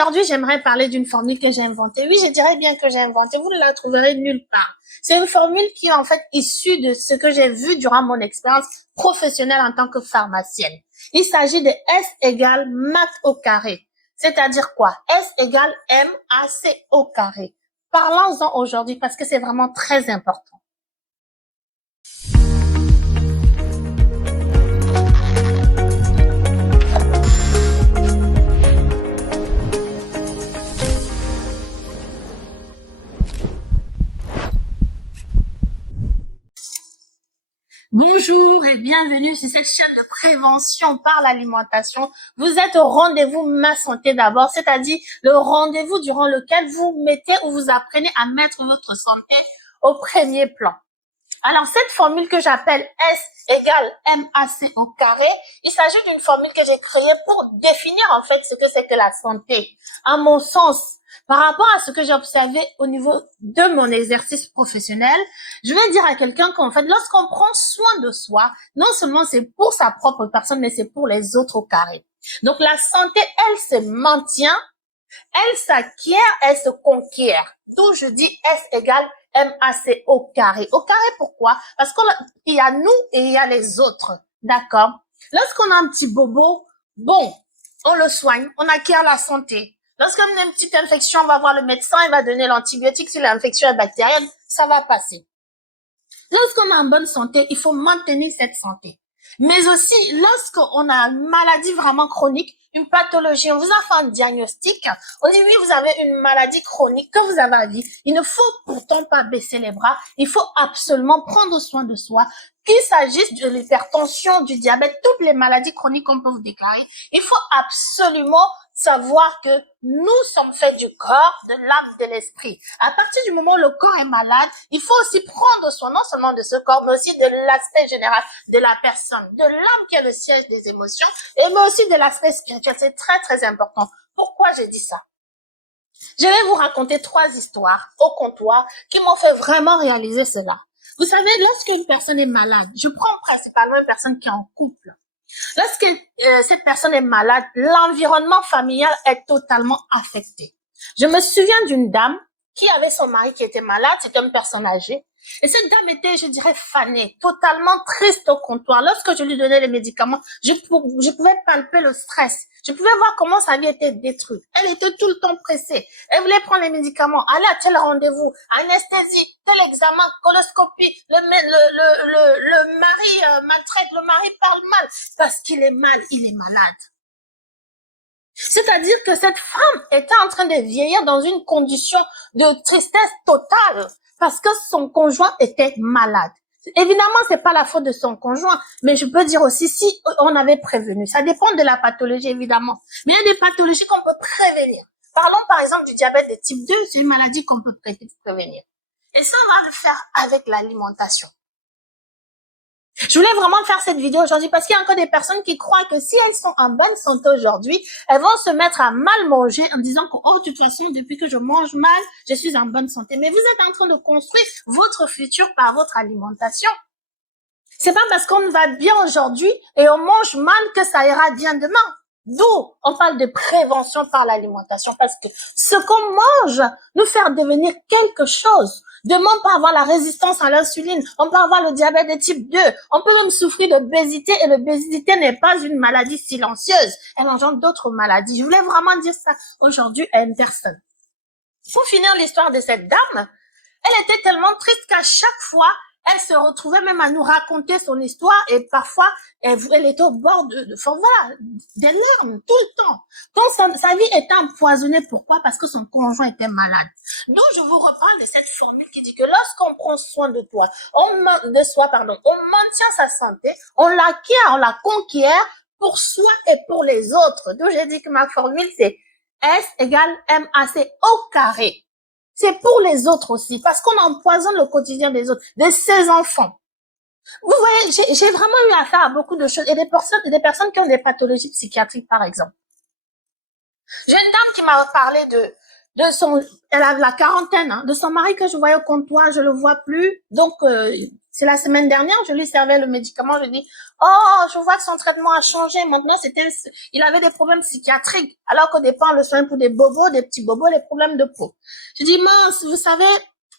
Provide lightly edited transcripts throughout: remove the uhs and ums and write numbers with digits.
Aujourd'hui, j'aimerais parler d'une formule que j'ai inventée. Oui, je dirais bien que j'ai inventée. Vous ne la trouverez nulle part. C'est une formule qui est en fait issue de ce que j'ai vu durant mon expérience professionnelle en tant que pharmacienne. Il s'agit de S égale math au carré. C'est-à-dire quoi? S égale MAC au carré. Parlons-en aujourd'hui parce que c'est vraiment très important. Bonjour et bienvenue sur cette chaîne de prévention par l'alimentation. Vous êtes au rendez-vous Ma Santé d'abord, c'est-à-dire le rendez-vous durant lequel vous mettez ou vous apprenez à mettre votre santé au premier plan. Alors, cette formule que j'appelle S égale MAC au carré, il s'agit d'une formule que j'ai créée pour définir en fait ce que c'est que la santé. À mon sens, par rapport à ce que j'ai observé au niveau de mon exercice professionnel, je vais dire à quelqu'un qu'en fait, lorsqu'on prend soin de soi, non seulement c'est pour sa propre personne, mais c'est pour les autres au carré. Donc, la santé, elle se maintient, elle s'acquiert, elle se conquiert. D'où je dis S égale MAC au carré. Au carré, pourquoi? Parce qu'il y a nous et il y a les autres. D'accord? Lorsqu'on a un petit bobo, bon, on le soigne, on acquiert la santé. Lorsqu'on a une petite infection, on va voir le médecin, il va donner l'antibiotique. Si l'infection est bactérienne, ça va passer. Lorsqu'on a une bonne santé, il faut maintenir cette santé. Mais aussi, lorsqu'on a une maladie vraiment chronique, une pathologie, on vous a fait un diagnostic, on dit oui, vous avez une maladie chronique que vous avez à vivre. Il ne faut pourtant pas baisser les bras, il faut absolument prendre soin de soi, qu'il s'agisse de l'hypertension, du diabète, toutes les maladies chroniques qu'on peut vous déclarer. Il faut absolument savoir que nous sommes faits du corps, de l'âme, de l'esprit. À partir du moment où le corps est malade, il faut aussi prendre soin non seulement de ce corps, mais aussi de l'aspect général de la personne, de l'âme qui est le siège des émotions, et mais aussi de l'aspect spirituel. C'est très, très important. Pourquoi j'ai dit ça? Je vais vous raconter 3 histoires au comptoir qui m'ont fait vraiment réaliser cela. Vous savez, lorsqu'une personne est malade, je prends principalement une personne qui est en couple. Lorsque cette personne est malade, l'environnement familial est totalement affecté. Je me souviens d'une dame qui avait son mari qui était malade, c'était une personne âgée. Et cette dame était, je dirais, fanée, totalement triste au comptoir. Lorsque je lui donnais les médicaments, je pouvais palper le stress. Je pouvais voir comment sa vie était détruite. Elle était tout le temps pressée. Elle voulait prendre les médicaments, aller à tel rendez-vous, anesthésie, tel examen, coloscopie. Le mari maltraite, le mari parle mal. Parce qu'il est mal, il est malade. C'est-à-dire que cette femme était en train de vieillir dans une condition de tristesse totale parce que son conjoint était malade. Évidemment, c'est pas la faute de son conjoint, mais je peux dire aussi si on avait prévenu. Ça dépend de la pathologie, évidemment. Mais il y a des pathologies qu'on peut prévenir. Parlons par exemple du diabète de type 2, c'est une maladie qu'on peut prévenir. Et ça, on va le faire avec l'alimentation. Je voulais vraiment faire cette vidéo aujourd'hui parce qu'il y a encore des personnes qui croient que si elles sont en bonne santé aujourd'hui, elles vont se mettre à mal manger en disant que, oh, de toute façon, depuis que je mange mal, je suis en bonne santé. Mais vous êtes en train de construire votre futur par votre alimentation. C'est pas parce qu'on va bien aujourd'hui et on mange mal que ça ira bien demain. D'où on parle de prévention par l'alimentation parce que ce qu'on mange nous fait devenir quelque chose. Demain, on peut avoir la résistance à l'insuline, on peut avoir le diabète de type 2, on peut même souffrir d'obésité et l'obésité n'est pas une maladie silencieuse. Elle engendre d'autres maladies. Je voulais vraiment dire ça aujourd'hui à une personne. Pour finir l'histoire de cette dame, elle était tellement triste qu'à chaque fois, elle se retrouvait même à nous raconter son histoire et parfois, elle était au bord voilà, des larmes tout le temps. Donc, sa vie était empoisonnée. Pourquoi? Parce que son conjoint était malade. Donc, je vous reparle de cette formule qui dit que lorsqu'on prend soin de soi, on maintient sa santé, on l'acquiert, on la conquiert pour soi et pour les autres. Donc, j'ai dit que ma formule, c'est S égale MAC au carré. C'est pour les autres aussi, parce qu'on empoisonne le quotidien des autres, de ses enfants. Vous voyez, j'ai vraiment eu affaire à beaucoup de choses, et des personnes qui ont des pathologies psychiatriques, par exemple. J'ai une dame qui m'a parlé elle a la quarantaine, de son mari que je voyais au comptoir, je le vois plus, donc C'est la semaine dernière, je lui servais le médicament, je dis, oh, je vois que son traitement a changé. Maintenant, il avait des problèmes psychiatriques. Alors qu'au départ, le soin pour des bobos, des petits bobos, des problèmes de peau. Je dis, mince, vous savez,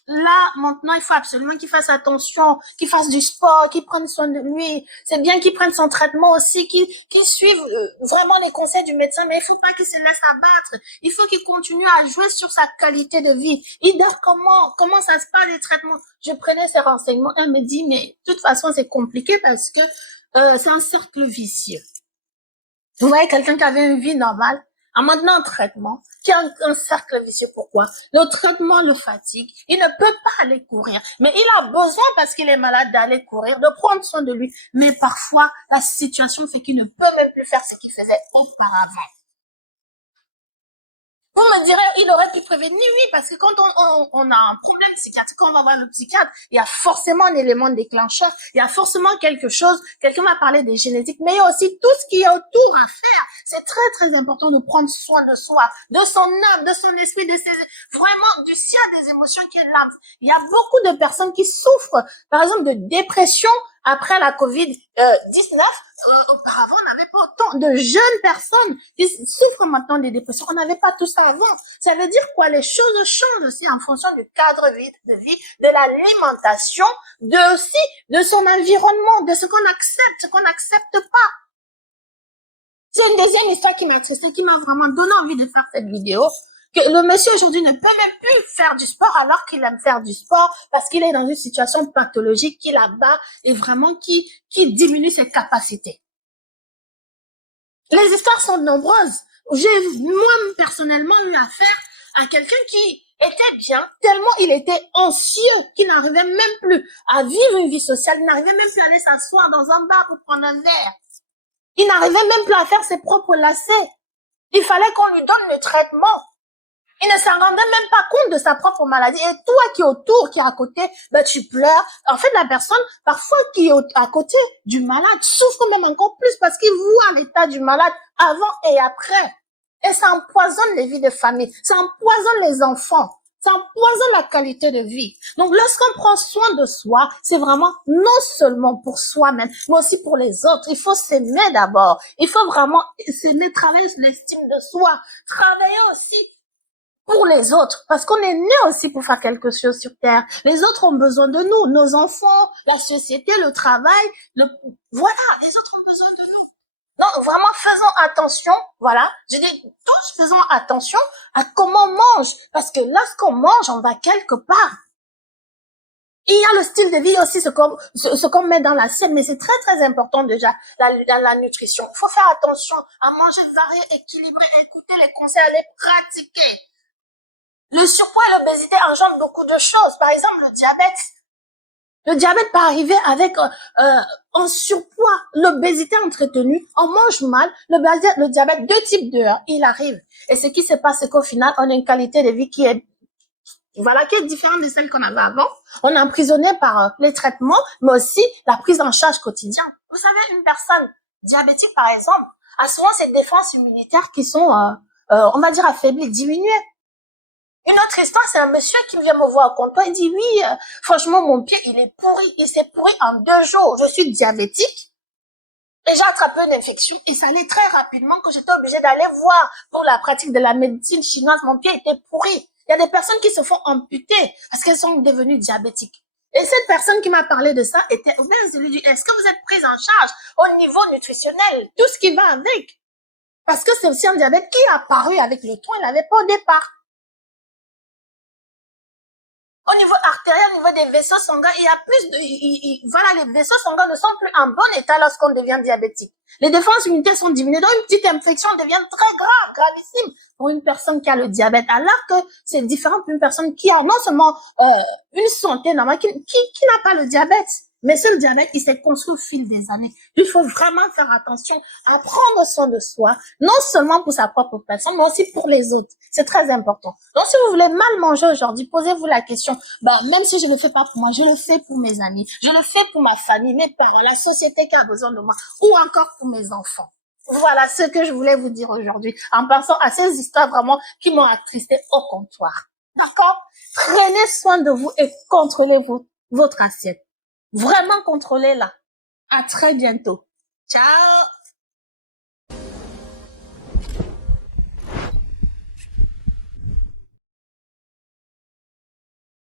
là, maintenant, il faut absolument qu'il fasse attention, qu'il fasse du sport, qu'il prenne soin de lui. C'est bien qu'il prenne son traitement aussi, qu'il suive vraiment les conseils du médecin, mais il faut pas qu'il se laisse abattre. Il faut qu'il continue à jouer sur sa qualité de vie. Il dit comment ça se passe les traitements. Je prenais ces renseignements. Elle me dit, mais de toute façon, c'est compliqué parce que c'est un cercle vicieux. Vous voyez quelqu'un qui avait une vie normale, en maintenant un traitement, qui a un cercle vicieux. Pourquoi? Le traitement le fatigue. Il ne peut pas aller courir. Mais il a besoin, parce qu'il est malade, d'aller courir, de prendre soin de lui. Mais parfois, la situation fait qu'il ne peut même plus faire ce qu'il faisait auparavant. Vous me direz, il aurait pu prévenir, oui, parce que quand on a un problème psychiatrique, quand on va voir le psychiatre, il y a forcément un élément déclencheur, il y a forcément quelque chose, quelqu'un m'a parlé des génétiques, mais il y a aussi tout ce qui est autour à faire. C'est très, très important de prendre soin de soi, de son âme, de son esprit, vraiment, du sien des émotions qui est là. Il y a beaucoup de personnes qui souffrent, par exemple, de dépression après la COVID-19. Auparavant, on n'avait pas autant de jeunes personnes qui souffrent maintenant des dépressions. On n'avait pas tout ça avant. Ça veut dire quoi? Les choses changent aussi en fonction du cadre de vie, de l'alimentation, de son environnement, de ce qu'on accepte, ce qu'on n'accepte pas. C'est une deuxième histoire qui m'a attristé, qui m'a vraiment donné envie de faire cette vidéo. Que le monsieur aujourd'hui ne peut même plus faire du sport alors qu'il aime faire du sport parce qu'il est dans une situation pathologique qui l'abat et vraiment qui diminue ses capacités. Les histoires sont nombreuses. J'ai moi personnellement eu affaire à quelqu'un qui était bien, tellement il était anxieux qu'il n'arrivait même plus à vivre une vie sociale, il n'arrivait même plus à aller s'asseoir dans un bar pour prendre un verre. Il n'arrivait même plus à faire ses propres lacets. Il fallait qu'on lui donne le traitement. Il ne s'en rendait même pas compte de sa propre maladie. Et toi qui es autour, qui est à côté, ben tu pleures. En fait, la personne, parfois, qui est à côté du malade, souffre même encore plus parce qu'il voit l'état du malade avant et après. Et ça empoisonne les vies de famille. Ça empoisonne les enfants. Ça empoisonne la qualité de vie. Donc, lorsqu'on prend soin de soi, c'est vraiment non seulement pour soi-même, mais aussi pour les autres. Il faut s'aimer d'abord. Il faut vraiment s'aimer, travailler sur l'estime de soi. Travailler aussi pour les autres, parce qu'on est né aussi pour faire quelque chose sur Terre. Les autres ont besoin de nous, nos enfants, la société, le travail, voilà, les autres ont besoin de nous. Donc, vraiment, faisons attention, voilà, je dis, tous faisons attention à comment on mange, parce que lorsqu'on mange, on va quelque part. Il y a le style de vie aussi, ce qu'on met dans l'assiette, mais c'est très, très important déjà, la nutrition. Il faut faire attention à manger varié, équilibré, écouter les conseils, à les pratiquer. Le surpoids et l'obésité engendrent beaucoup de choses. Par exemple, le diabète. Le diabète peut arriver avec un surpoids, l'obésité entretenue, on mange mal, le diabète de type 2, il arrive. Et ce qui se passe, c'est qu'au final, on a une qualité de vie qui est différente de celle qu'on avait avant. On est emprisonné par les traitements, mais aussi la prise en charge quotidienne. Vous savez, une personne diabétique, par exemple, a souvent ses défenses immunitaires qui sont, on va dire, affaiblies, diminuées. Une autre histoire, c'est un monsieur qui vient me voir au comptoir, il dit, oui, franchement, mon pied, il est pourri, il s'est pourri en 2 jours. Je suis diabétique et j'ai attrapé une infection et ça allait très rapidement que j'étais obligée d'aller voir pour la pratique de la médecine chinoise. Mon pied était pourri. Il y a des personnes qui se font amputer parce qu'elles sont devenues diabétiques. Et cette personne qui m'a parlé de ça était obèse. Je lui dis, est-ce que vous êtes prise en charge au niveau nutritionnel, tout ce qui va avec? Parce que c'est aussi un diabète qui est apparu avec le temps, il n'avait pas au départ. Au niveau artériel, au niveau des vaisseaux sanguins, il y a plus de, voilà, les vaisseaux sanguins ne sont plus en bon état lorsqu'on devient diabétique. Les défenses immunitaires sont diminuées, donc une petite infection devient très grave, gravissime pour une personne qui a le diabète, alors que c'est différent pour une personne qui a non seulement une santé normale, qui n'a pas le diabète. Mais ce diabète, il s'est construit au fil des années. Il faut vraiment faire attention à prendre soin de soi, non seulement pour sa propre personne, mais aussi pour les autres. C'est très important. Donc, si vous voulez mal manger aujourd'hui, posez-vous la question, même si je ne le fais pas pour moi, je le fais pour mes amis, je le fais pour ma famille, mes parents, la société qui a besoin de moi, ou encore pour mes enfants. Voilà ce que je voulais vous dire aujourd'hui, en pensant à ces histoires vraiment qui m'ont attristé au comptoir. D'accord? Prenez soin de vous et contrôlez votre assiette. Vraiment contrôlez-la. À très bientôt. Ciao!